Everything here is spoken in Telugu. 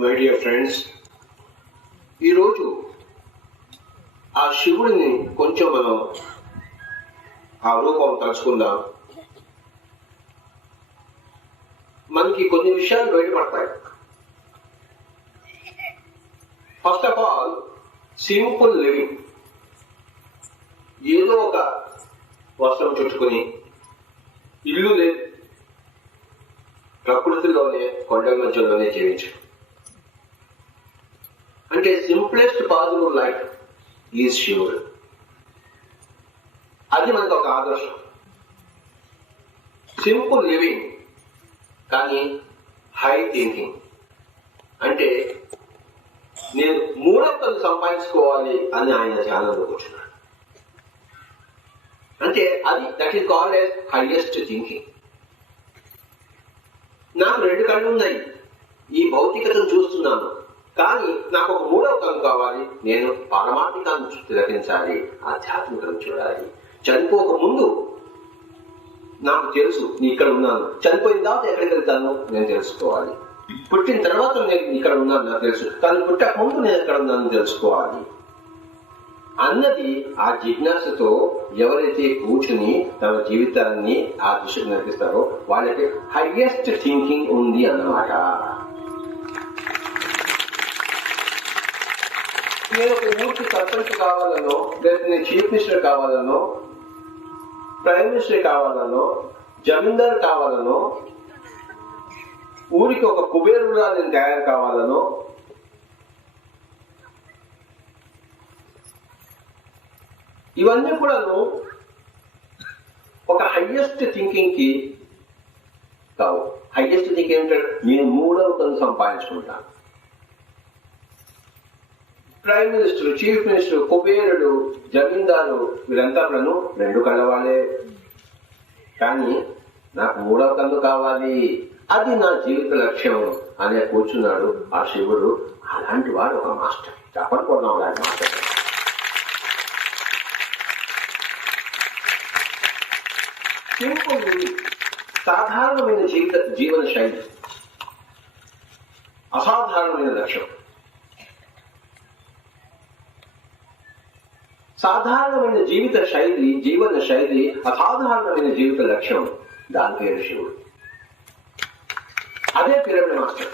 మై డియర్ ఫ్రెండ్స్, ఈరోజు ఆ శివుడిని కొంచెం మనం ఆ రూపం తలుచుకుందాం. మనకి కొన్ని విషయాలు బయటపడతాయి. First of all, simple living. ఏదో ఒక వస్త్రం చుట్టుకుని, ఇల్లు లేదు, ప్రకృతిలోనే కొండల మధ్యలోనే జీవించడం అంటే సింప్లెస్ట్ పాసిబుల్ లైఫ్ ఈజ్ శివుడు. అది మనకు ఒక ఆదర్శం. సింపుల్ లివింగ్ కానీ హై థింకింగ్. అంటే నేను మూడొక్కలు సంపాదించుకోవాలి అని ఆయన ధ్యానంలో కూర్చున్నాడు. అంటే అది that is called as highest thinking. నాకు 2 కళ్ళు ఉన్నాయి, ఈ భౌతికతను చూస్తున్నాను, కానీ నాకు ఒక మూడవ కన్ను కావాలి. నేను పారమార్థికాన్ని తిలకించాలి, ఆధ్యాత్మికను చూడాలి. చనిపోక ముందు నాకు తెలుసు నేను ఇక్కడ ఉన్నాను, చనిపోయిన తర్వాత ఎక్కడికి వెళ్తాను నేను తెలుసుకోవాలి. పుట్టిన తర్వాత నేను ఇక్కడ ఉన్నాను నాకు తెలుసు, కానీ పుట్టక ముందు నేను ఎక్కడ ఉన్నాను తెలుసుకోవాలి అన్నది ఆ జిజ్ఞాసతో ఎవరైతే కూర్చుని తమ జీవితాన్ని ఆ దిశకు నడిపిస్తారో వాళ్ళకి హైయెస్ట్ థింకింగ్ ఉంది అన్నమాట. నేను ఒక ఊరికి సర్పంచ్ కావాలనో, లేదా నేను చీఫ్ మినిస్టర్ కావాలనో, ప్రైమ్ మినిస్టర్ కావాలనో, జమీందార్ కావాలనో, ఊరికి ఒక కుబేరుడుగా నేను తయారు కావాలనో, ఇవన్నీ కూడాను ఒక హైయెస్ట్ థింకింగ్ కి కావు. హైయెస్ట్ థింకింగ్ ఏమిటంటే నేను మూడవ కన్ను సంపాదించుకుంటాను. ప్రైమ్ మినిస్టర్, చీఫ్ మినిస్టర్, కుబేరుడు, జమీందారు వీరంతా కూడాను 2 కళ్ళ వాళ్ళే, కానీ నాకు మూడవ కన్ను కావాలి, అది నా జీవిత లక్ష్యం అనే కూర్చున్నాడు ఆ శివుడు. అలాంటి వాడు ఒక మాస్టర్. చెప్పనుకున్నాం అలాంటి మాస్టర్. సింపుల్ సాధారణమైన జీవన శైలి, అసాధారణమైన లక్ష్యం. సాధారణమైన జీవన శైలి, అసాధారణమైన జీవిత లక్ష్యం, దాని పేరు శివుడు. అదే పిరమిడ్ మాస్టర్.